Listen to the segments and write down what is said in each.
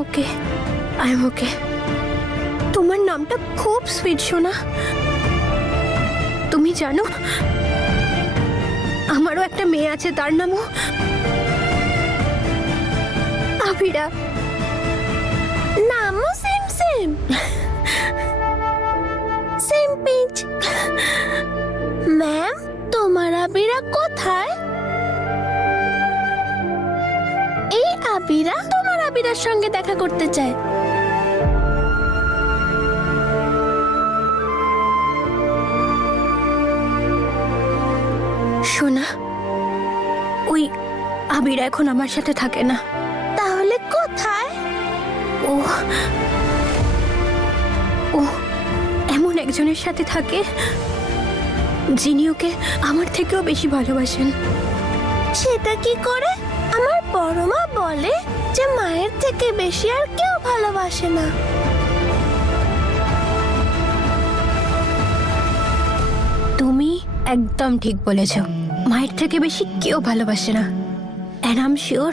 Okay, I am ওকে। তোমার নামটা খুব সুইট সোনা। তুমি জানো আমারও একটা মেয়ে আছে, তার নামও আবিরা। নামও same same, same pitch. Ma'am, তোমার আবিরা কোথায়? এই আবিরা তোমার আবিরার সঙ্গে দেখা করতে চায়। সোনা, ওই আবিরা এখন আমার সাথে থাকে না। তাহলে কোথায়? ও ও এমন একজনের সাথে থাকে যিনি ওকে আমার থেকেও বেশি ভালোবাসেন। সেটা কি করে? আমার বড় মা বলে যে মায়ের থেকে বেশি আর কেউ ভালোবাসে না। তুমি একদম ঠিক বলেছ, মায়ের থেকে বেশি কেউ ভালোবাসে না। এন্ড আই এম শিওর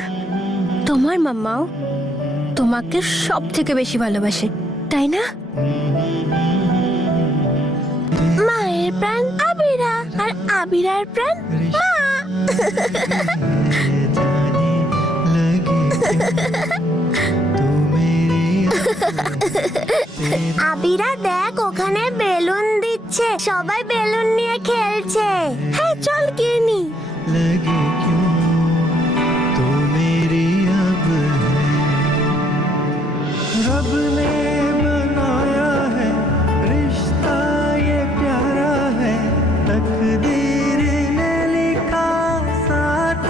তোমার মাম্মাও তোমাকে সব থেকে বেশি ভালোবাসে, তাই না? মায়ের প্রাণ আবিরা, আর আবিরার প্রাণ মা। আবিরা দেখ, ওখানে বেলুন দিচ্ছে, সবাই বেলুন নিয়ে খেলছে। হ্যাঁ চল গিয়ে নি। रब ने बनाया है रिश्ता ये प्यारा है, तकदीर ने लिखा साथ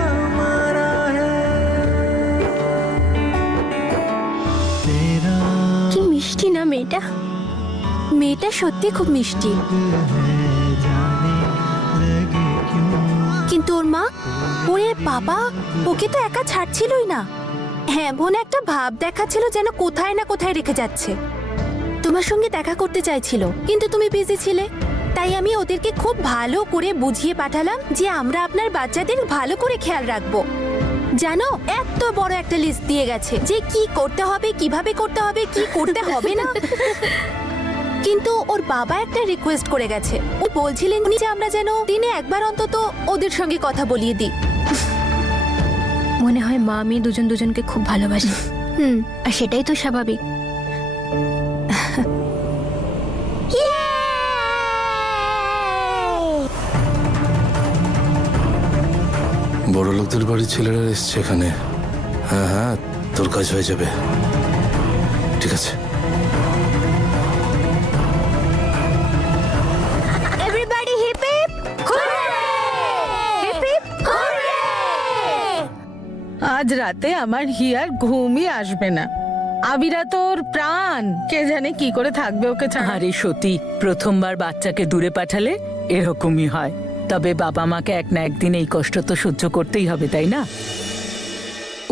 हमारा है तेरा। কি মিষ্টি না মেয়েটা, মেয়েটা সত্যি খুব মিষ্টি। जाने लगे क्यों কিন্তু ওর মা, ওরে বাবা, ওকে তো একা ছাড়ছিলই না। এমন একটা ভাব দেখাচ্ছিল যেন কোথায় না কোথায় রেখে যাচ্ছে। তোমার সঙ্গে দেখা করতে চাইছিল, কিন্তু তুমি বিজি ছিলে। তাই আমি ওদেরকে খুব ভালো করে বুঝিয়ে পাঠালাম যে আমরা আপনার বাচ্চাদের ভালো করে খেয়াল রাখবো। জানো, এত বড় একটা লিস্ট দিয়ে গেছে যে কি করতে হবে, কিভাবে করতে হবে, কি করতে হবে না। কিন্তু ওর বাবা একটা রিকোয়েস্ট করে গেছে। ও বলছিলেন যে আমরা যেন দিনে একবার অন্তত ওদের সঙ্গে কথা বলিয়ে দিই। মনে হয় মা আমি দুজন দুজনকে খুব ভালোবাসি। আর সেটাই তো স্বাভাবিক। বড় লোকদের বাড়ির ছেলেরা এসছে এখানে। হ্যাঁ হ্যাঁ, তোর কাজ হয়ে যাবে, ঠিক আছে? Everybody hip hip hooray! Hip hip hooray! আজ রাতে আমার হিয়ার ঘুমই আসবে না। আবিরা তোর প্রাণ, কে জানে কি করে থাকবে ওকে ছাড়া। আরে সত্যি, প্রথমবার বাচ্চাকে দূরে পাঠালে এরকমই হয়। তবে বাবা মাকে এক না একদিন এই কষ্ট তো সহ্য করতেই হবে, তাই না?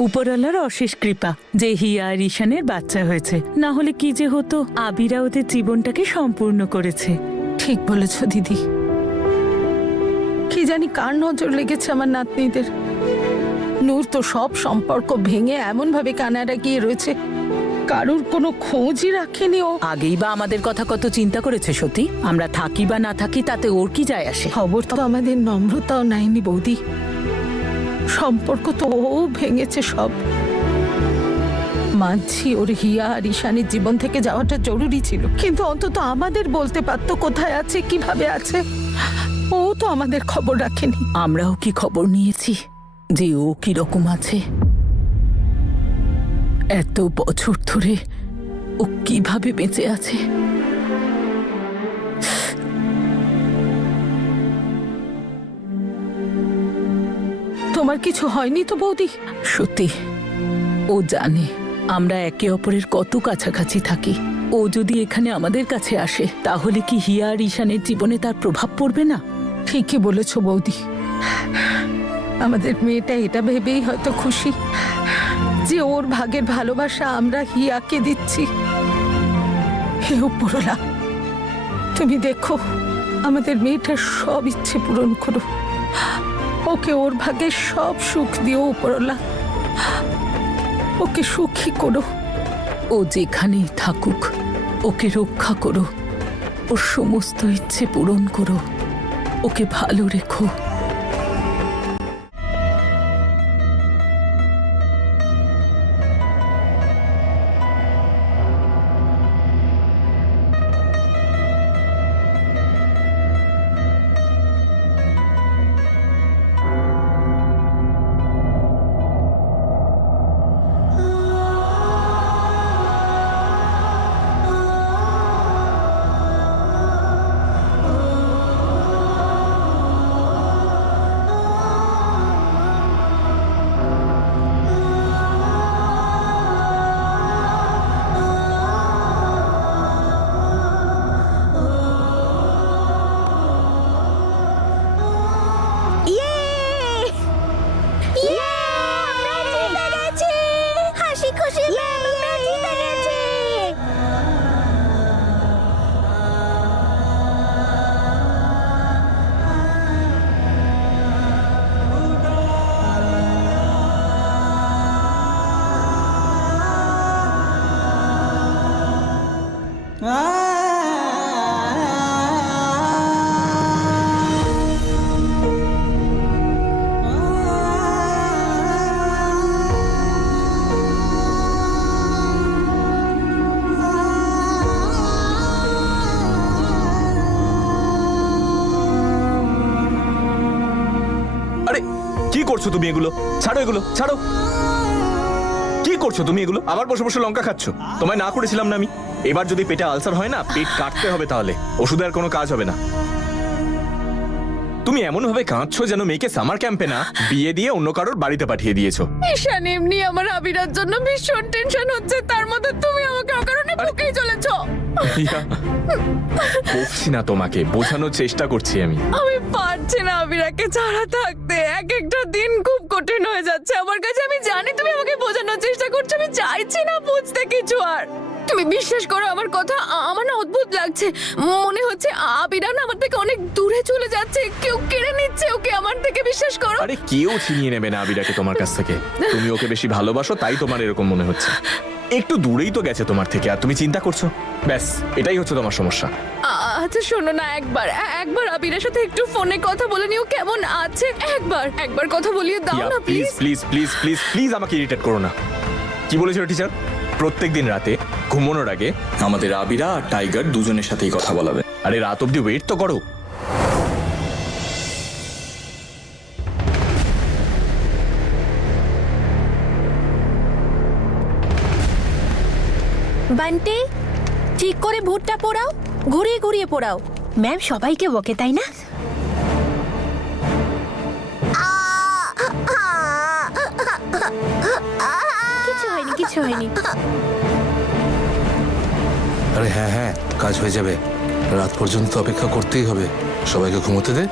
উপরওয়ালার অশেষ কৃপা যে হিয়া আর ঈশানের বাচ্চা হয়েছে, না হলে কি যে হতো। আবিরা ওদের জীবনটাকে সম্পূর্ণ করেছে। ঠিক বলেছ দিদি। কি জানি কার নজর লেগেছে আমার নাতনিদের। নূর তো সব সম্পর্ক ভেঙে এমন ভাবে কানাডা গিয়ে রয়েছে, কারুর কোনো খোঁজই রাখেনি ও। আগেই বা আমাদের কথা কত চিন্তা করেছে সত্যি। আমরা থাকি বা না থাকি তাতে ওর কি যায় আসে? খবর তো আমাদের নম্রতাও নেয়নি বৌদি। সম্পর্ক তো ও ভেঙেছে সব। মানছি ওর হিয়া আর ঈশানের জীবন থেকে যাওয়াটা জরুরি ছিল, কিন্তু অন্তত আমাদের বলতে পারতো কোথায় আছে, কিভাবে আছে। ও তো আমাদের খবর রাখেনি। আমরাও কি খবর নিয়েছি যে ও কি রকম আছে? এত বছর ধরে ও কিভাবে বেঁচে আছে? তোমার কিছু হয়নি তো বৌদি? সত্যি, ও জানে আমরা একে অপরের কত কাছাকাছি থাকি। ও যদি এখানে আমাদের কাছে আসে তাহলে কি হিয়া আর ঈশানের জীবনে তার প্রভাব পড়বে না? ঠিকই বলেছ বৌদি। আমাদের মেয়েটা এটা ভেবেই হয়তো খুশি যে ওর ভাগের ভালোবাসা আমরা হিয়াকে দিচ্ছি। হে উপরওয়ালা, তুমি দেখো আমাদের মেয়েটার সব ইচ্ছে পূরণ করো। ওকে ওর ভাগের সব সুখ দিও উপরওয়ালা। ওকে সুখী করো। ও যেখানেই থাকুক ওকে রক্ষা করো, ওর সমস্ত ইচ্ছে পূরণ করো, ওকে ভালো রেখো। আরে কি করছো তুমি এগুলো? ছাড়ো এগুলো, ছাড়ো। কি করছো তুমি এগুলো? আবার বসে বসে লঙ্কা খাচ্ছ? তোমায় না করেছিলাম না আমি? এবার যদি পেটে আলসার হয় না, পেট কাটতে হবে, তাহলে ওষুধে আর কোনো কাজ হবে না। তুমি এমন ভাবে কাঁদছো যেন মেয়েকে সামার ক্যাম্পে না বিয়ে দিয়ে অন্য কারোর বাড়িতে পাঠিয়ে দিয়েছো। ঈশান, এমনি আমার আবিরার জন্য ভীষণ টেনশন হচ্ছে, তার মধ্যে তুমি আমাকে অকারণে বকেই চলেছো। রিয়া, বকছি না তোমাকে, বোঝানোর চেষ্টা করছি আমি। আমি পারছি না আবিরাকে ছাড়া থাকতে, এক একটা দিন খুব কঠিন হয়ে যাচ্ছে আমার কাছে। আমি জানি তুমি আমাকে বোঝানোর চেষ্টা করছো, আমি চাইছি না বুঝতে কিছু। আর তুমি বিশ্বাস করো আমার কথা, আমার না অদ্ভুত লাগছে। মনে হচ্ছে আবিরা না আমার থেকে অনেক দূরে চলে যাচ্ছে, কেউ কেড়ে নিচ্ছে ওকে আমার থেকে। বিশ্বাস করো। আরে কেউ ছিনিয়ে নেবে না আবিরাকে তোমার কাছ থেকে। তুমি ওকে বেশি ভালোবাসো, তাই তোমার এরকম মনে হচ্ছে। একটু দূরেই তো গেছে তোমার থেকে, আর তুমি চিন্তা করছো। ব্যাস, এটাই হচ্ছে তোমার সমস্যা। আচ্ছা শোনো না, একবার আবিরের সাথে একটু ফোনে কথা বলে নিও কেমন আছে। একবার কথা বলিয়ে দাও না please please. Please please please please আমাকে ইরিটেট করো না। কি বলেছিল টিচার? প্রত্যেকদিন রাতে ঘুমানোর আগে আমাদের আবিরা আর টাইগার দুজনের সাথেই কথা বলাবে। আরে রাত অব্দি ওয়েট তো করো। বান্টি, ঠিক করে ভুট্টা পোড়াও, ঘুরিয়ে ঘুরিয়ে পোড়াও। ম্যাম সবাইকে বকে, তাই না? কিছু হয়নি, কিছু হয়নি। আরে হ্যাঁ হ্যাঁ, কাজ হয়ে যাবে। রাত পর্যন্ত অপেক্ষা করতেই হবে। সবাইকে ঘুমোতে দে।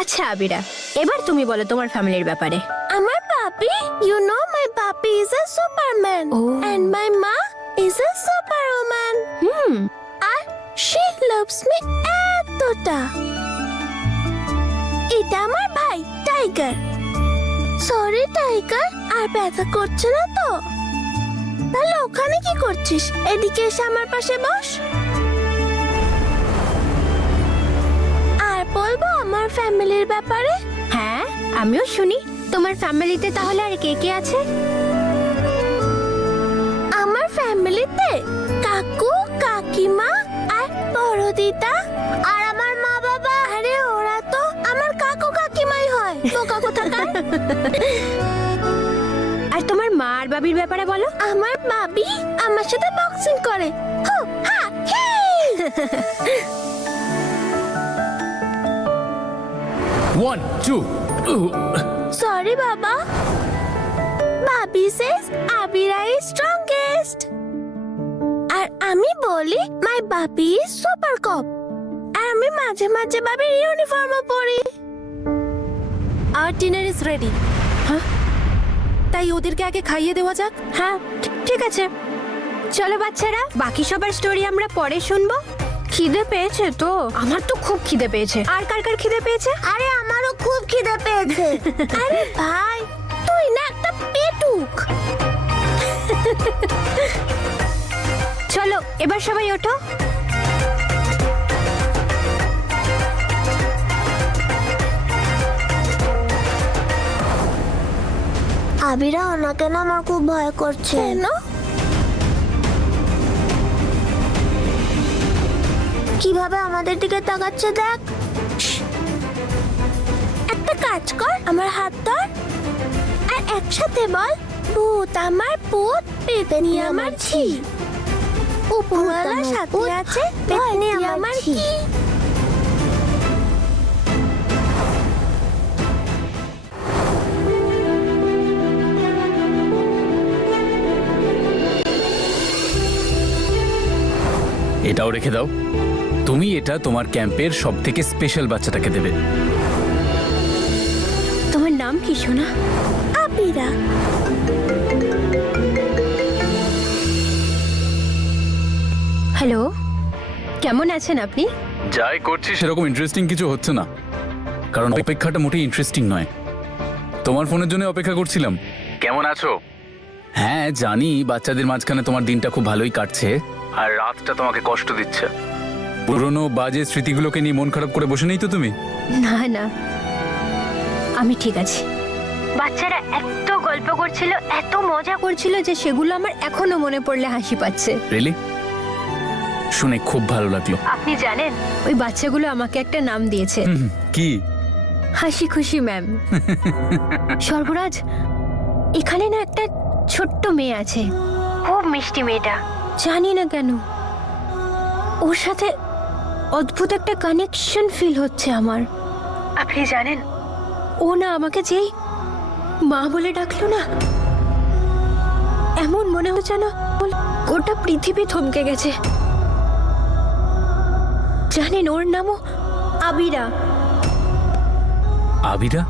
আচ্ছা আবিরা, এবার তুমি বলো তোমার ফ্যামিলির ব্যাপারে। আমার পাপি, ইউ নো মাই পাপি is a superman and my মা ইজ আ সুপারওম্যান। আর শি লাভস মি এতটা। এটা আমার ভাই টাইগার। সরি টাইগার, আর ব্যথা করছে না তো? তাহলে ওখানে কি করছিস? এদিকে এসে আমার পাশে বস। আর বলবো আমার ফ্যামিলির ব্যাপারে? হ্যাঁ, আমিও শুনি। তোমার ফ্যামিলিতে তাহলে আর কে কে আছে? আমার ফ্যামিলিতে কাকু, কাকিমা আর বড় দিদা আর আমার মা বাবা। আরে ওরা তো আমার কাকু কাকিমাই হয়, বোকা কোথাকার। আর তোমার মা আর বাবির ব্যাপারে বলো। আমার বাবি আমার সাথে বক্সিং করে। হু, হা, হি। One, two. Sorry, Baba. Babi says Abira is strongest. আর আমি বলি my babi is super cop. আর আমি মাঝে মাঝে বাবির ইউনিফর্মও পরি। Our dinner is ready. হ্যাঁ? তাই ওদেরকে আগে খাইয়ে দেওয়া যাক। হ্যাঁ, ঠিক আছে। চলো বাচ্চারা, বাকি সবার স্টোরি আমরা পরে শুনবো। খিদে পেয়েছে তো? আমার তো খুব খিদে পেয়েছে। আর কার কার খিদে পেয়েছে? আরে আমারও খুব খিদে পেয়েছে। আরে ভাই, তুই না একটা পেটুক। চলো এবার সবাই ওঠো। আবিরা, ওনাকে না আমার খুব ভয় করছে। কেন? কিভাবে আমাদের দিকে তাকাচ্ছে দেখ। একটা কাজ কর, আমার হাত ধর আর একসাথে বল, ভূত আমার পুত, পেতনি আমার ছি। উপরওয়ালা সাথে আছে, পেতনি আমার ছি। এটাও রেখে দাও। তুমি এটা তোমার ক্যাম্পের সব থেকে স্পেশাল বাচ্চাটাকে দেবে। তোমার নাম কি সোনা? আবিরা। হ্যালো, কেমন আছেন আপনি? যাই করছি সেরকম ইন্টারেস্টিং কিছু হচ্ছে না, কারণ অপেক্ষাটা মোটেই ইন্টারেস্টিং নয়। তোমার ফোনের জন্য অপেক্ষা করছিলাম। কেমন আছো? হ্যাঁ জানি, বাচ্চাদের মাঝখানে তোমার দিনটা খুব ভালোই কাটছে, আর রাতটা তোমাকে কষ্ট দিচ্ছে। পুরনো বাজে স্মৃতিগুলোকে নিয়ে মন খারাপ করে বসে নেই তো তুমি? না না, আমি ঠিক আছি। বাচ্চারা এত গল্প করছিল, এত মজা করছিল যে সেগুলো আমার এখনো মনে পড়লে হাসি পাচ্ছে। রিয়েলি? শুনে খুব ভালো লাগলো। আপনি জানেন, ওই বাচ্চাগুলো আমাকে একটা নাম দিয়েছে। কি? হাসি খুশি ম্যাম। সর্বরাজ, এখানে না একটা ছোট্ট মেয়ে আছে, খুব মিষ্টি মেয়েটা। জানি না কেন ওর সাথে অদ্ভুত একটা কানেকশন ফিল হচ্ছে আমার। আপনি জানেন, ও না আমাকে যেই মা বলে ডাকলো না, এমন মনে হচ্ছে না গোটা পৃথিবী থমকে গেছে। জানেন, ওর নামও আবিরা। আবিরা?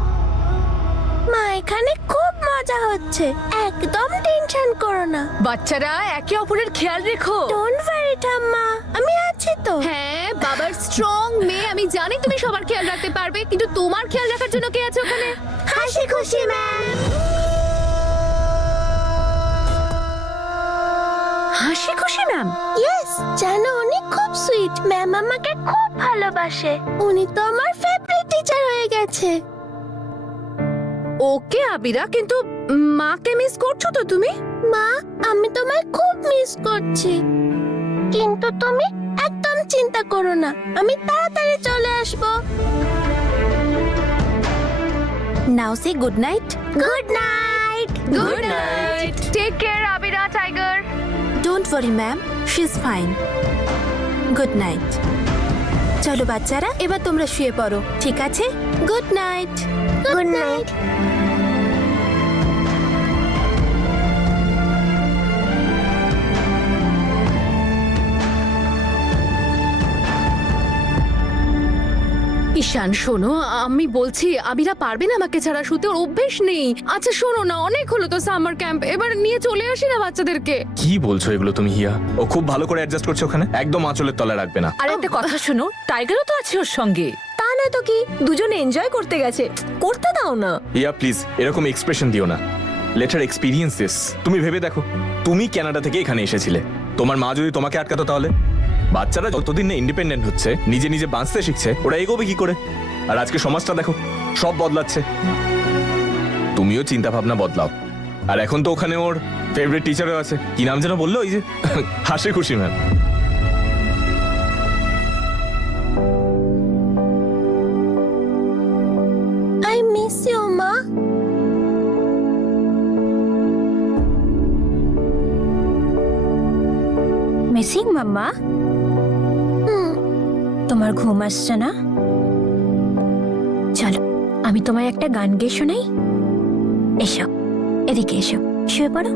মা, এখানে খুব মজা হচ্ছে, একদম টেনশন করো না। বাচ্চারা একে অপরের খেয়াল রেখো। ডোন্ট ওয়ারি ঠাম্মা, আমি আছি তো। হ্যাঁ, বাবার স্ট্রং মেয়ে, আমি জানি তুমি সবার খেয়াল রাখতে পারবে, কিন্তু তোমার খেয়াল রাখার জন্য কে আছে ওখানে? হাসি খুশি ম্যাম। হাসি খুশি ম্যাম? ইয়েস, জানো উনি খুব সুইট, ম্যাম আমাকে খুব ভালোবাসে। উনি তো আমার ফেভারিট টিচার হয়ে গেছে। ওকে আবিরা, কিন্তু মাকে মিস করছো তো তুমি? মা, আমি তোমায় খুব মিস করছি, কিন্তু তুমি একদম চিন্তা করো না, আমি তাড়াতাড়ি চলে আসবো। Now say good night. Good night. Good night. Take care Abira tiger. Don't worry ma'am, she is fine. Good night. চলো বাচ্চারা, এবার তোমরা শুয়ে পড়ো, ঠিক আছে? Good night. Good night. Ishaan শোনো, আমি বলছি আবিরা পারবে না আমাকে ছাড়া শুতে, ওর অভ্যেস নেই। আচ্ছা শোনো না, অনেক হলো তো সামার ক্যাম্প, এবার নিয়ে চলে আসি না বাচ্চাদেরকে। কি বলছো এগুলো তুমি হিয়া? ও খুব ভালো করে অ্যাডজাস্ট করছে ওখানে, একদম আঁচলের তলায় রাখবে না। আর একটা কথা শোনো, টাইগারও তো আছে ওর সঙ্গে। তা না তো কি, দুজনে এনজয় করতে গেছে, করতে দাও না। হিয়া প্লিজ, এরকম এক্সপ্রেশন দিও না। Let her experience this. তুমি ভেবে দেখো, তুমি কানাডা থেকে এখানে এসেছিলে, তোমার মা যদি তোমাকে আটকাতো তাহলে? বাচ্চারা যতদিন না ইন্ডিপেন্ডেন্ট হচ্ছে, নিজে নিজে বাঁচতে শিখছে, ওরা এগোবে কি করে? আর আজকে সমাজটা দেখো, সব বদলাচ্ছে। তুমিও চিন্তা ভাবনা বদলাও। আর এখন তো ওখানে ওর ফেভারিট টিচারও আছে, কি নাম যেন বললো? ওই যে হাসি খুশি ম্যাম। আই মিস ইউ মা। মিসিং মাম্মা? তোমার ঘুম আসছে না? চলো, আমি তোমায় একটা গান গেয়ে শোনাই। এসো, এদিকে এসো, শুয়ে পড়ো।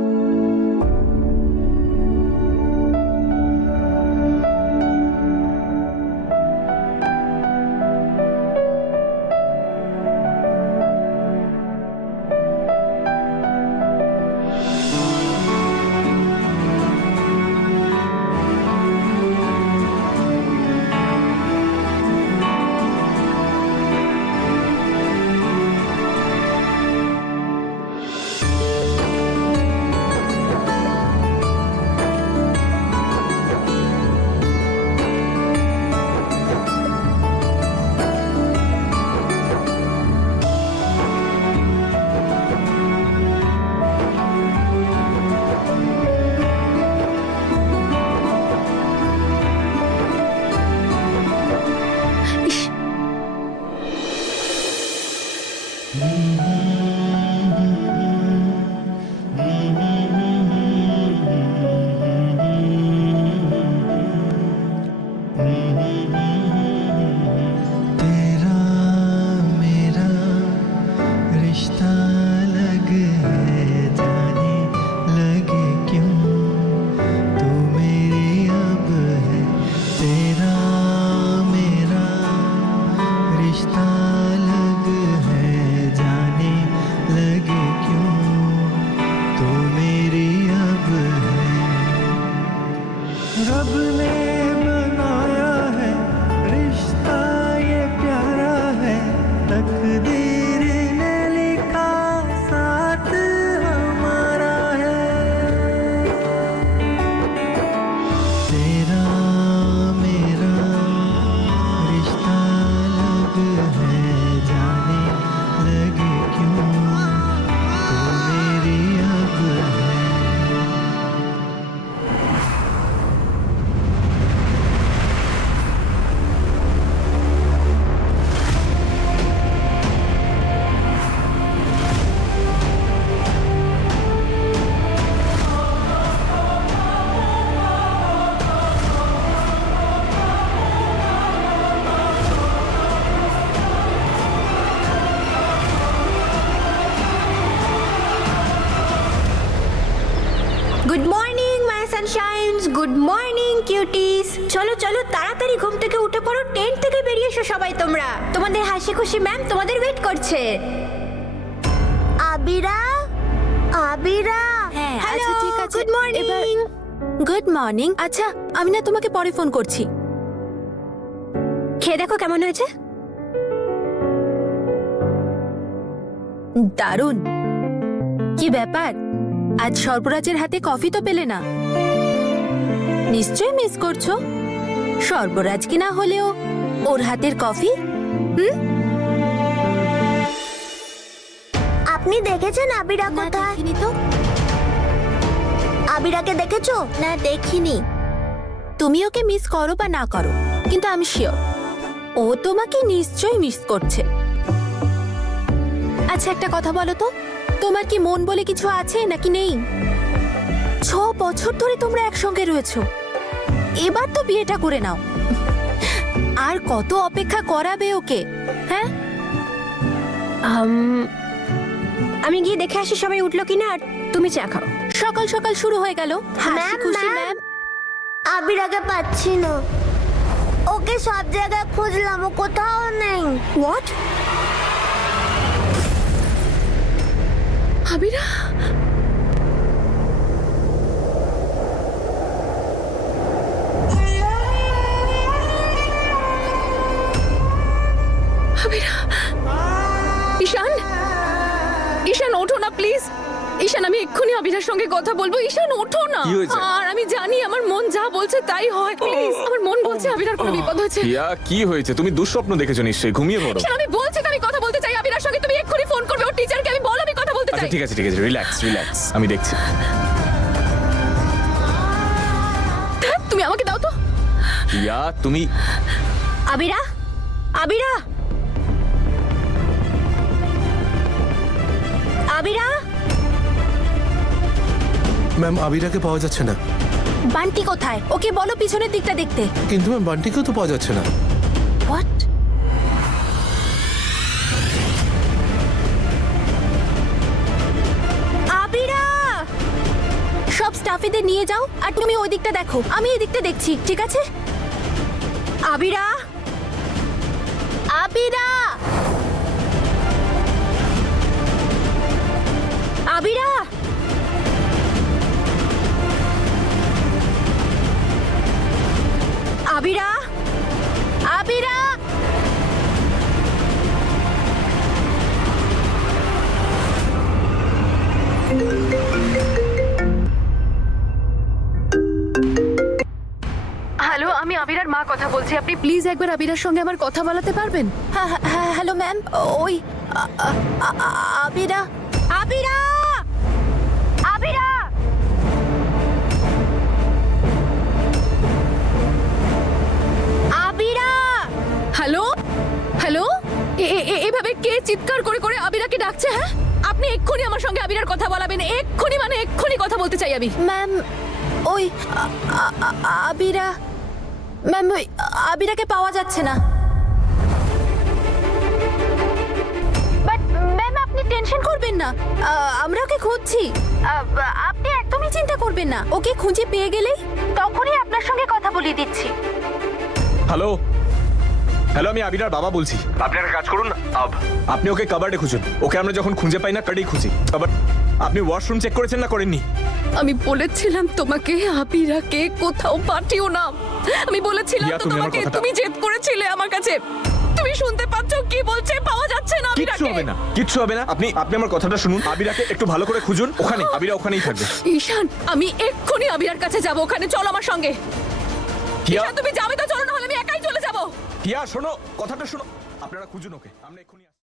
रब ने बनाया है रिश्ता ये प्यारा है तकदीर ने लिखा साथ हमारा है तेरा मेरा रिश्ता अलग है जाने लगे क्यों तू मेरी अब है good morning my sunshines, good morning cuties. চলো চলো তাড়াতাড়ি ঘুম থেকে উঠে পড়ো, টেন্ট থেকে বেরিয়ে এসো সবাই তোমরা। তোমাদের হাসি খুশি ম্যাম তোমাদের ওয়েট করছে। আবিরা, আবিরা, হ্যাঁ হ্যালো, আচ্ছা ঠিক আছে গুড মর্নিং। Good morning. আচ্ছা আমি না তোমাকে পরে ফোন করছি। খেয়ে দেখো কেমন হয়েছে। দারুণ। কি ব্যাপার, আজ সর্বরাজের হাতে কফি তো পেলে না? নিশ্চয়ই মিস করছো। সর্বরাজ কি না হলেও ওর হাতের কফি। আপনি দেখেছেন আবিরা না, কোথায়? দেখিনি তো। আবিরাকে দেখেছো? না দেখিনি। তুমি ওকে মিস করো বা না করো, কিন্তু আমি শিওর ও তোমাকে নিশ্চয়ই মিস করছে। আচ্ছা একটা কথা বলো তো, তোমার কি মন বলে কিছু আছে নাকি নেই? 6 বছর ধরে তোমরা একসঙ্গে রয়েছো, এবার তো বিয়েটা করে নাও। আর কত অপেক্ষা করাবে ওকে? হ্যাঁ আমি গিয়ে দেখে আসি সবাই উঠলো কিনা, আর তুমি চা খাও। সকাল সকাল শুরু হয়ে গেল হাসি ম্যাম, খুশি। ম্যাম। ম্যাম আবিরাকে পাচ্ছি না, ওকে সব জায়গায় খুঁজলাম, ও কোথাও নেই। হোয়াট? আবিরা, আবিরা, ঈশান, ঈশান ওঠো না প্লিজ। ঈশান আমি এক্ষুনি আবিরার সঙ্গে কথা বলবো। ঈশান ওঠো না। কি হয়েছে? আর আমি জানি আমার মন যা বলছে তাই হয়। প্লিজ, আমার মন বলছে আবিরার কোনো বিপদ হয়েছে। হিয়া কি হয়েছে? তুমি দুঃস্বপ্ন দেখেছো নিশ্চয়ই, ঘুমিয়ে পড়ো। ঈশান আমি বলছি তো আমি কথা বলতে চাই আবিরার সঙ্গে, তুমি এক্ষুনি ফোন করবে ওর টিচারকে। আমি বল আমি কথা বলতে আচ্ছা চাই। ঠিক আছে ঠিক আছে, রিল্যাক্স রিল্যাক্স, আমি দেখছি। তুমি আমাকে দাও তো। হিয়া তুমি আবিরা, আবিরা, আবিরা। ম্যাম আবিরাকে পাওয়া যাচ্ছে না। বান্টি কোথায়? ওকে বলো পিছনের দিকটা দেখতে। কিন্তু ম্যাম বান্টিকেও তো পাওয়া যাচ্ছে না। হোয়াট? আবিরা, সব স্টাফেদের নিয়ে যাও আর তুমি ওই দিকটা দেখো, আমি এই দিকটা দেখছি, ঠিক আছে? আবিরা, আবিরা, আবিরা। আবিরা, আবিরা। হ্যালো, আমি আবিরার মা কথা বলছি। আপনি প্লিজ একবার আবিরার সঙ্গে আমার কথা বলাতে পারবেন? হ্যাঁ হ্যাঁ হ্যালো ম্যাম, ওই আবিরা। আবিরা, আবিরা। আবিরা। হ্যালো হ্যালো, এভাবে কে চিৎকার করে করে আবিরাকে ডাকছে? হ্যাঁ আপনি এক্ষুনি আমার সঙ্গে আবিরার কথা বলাবেন, এক্ষুনি, মানে এক্ষুনি কথা বলতে চাই আমি। ম্যাম ওই আবিরা, ম্যাম ওই আবিরাকে পাওয়া যাচ্ছে না। বাট ম্যাম আপনি টেনশন করবেন না, আমরা ওকে খুঁজছি। আপনি একদমই চিন্তা করবেন না, ওকে খুঁজে পেয়ে গেলেই তখনই আপনার সঙ্গে কথা বলিয়ে দিচ্ছি। হ্যালো হ্যালো, আমি আবিরার বাবা বলছি। আপনি একটা কাজ করুন, আপনি ওকে কাবার্ডে খুঁজুন। ওকে আমরা যখন খুঁজে পাই না কার্ডেই খুঁজি। কাবার্ড। আপনি ওয়াশরুম চেক করেছেন না করেননি? আমি বলেছিলাম তোমাকে আবিরাকে কোথাও পাঠিও না। আমি বলেছিলাম হিয়া, তো তুমি আমার তোমাকে, কথাটা- তুমি জেদ করেছিলে আমার কাছে। তুমি শুনতে পাচ্ছ কি বলছে? পাওয়া যাচ্ছে না কিচ্ছু আবিরাকে। হবে না, কিচ্ছু হবে না। আপনি আমার কথাটা শুনুন। আবিরাকে একটু ভালো করে খুঁজুন। ওখানে আবিরা ওখানেই থাকবে। ঈশান, আমি এক্ষুনি আবিরার কাছে যাব। ওখানে চলো আমার সঙ্গে। হিয়া, ঈশান, তুমি যাবে তো চলো, না হলে আমি একাই চলে যাব। হিয়া শোনো, কথাটা শোনো। আপনারা খুঁজুন ওকে, আমরা এক্ষুনি আসছি।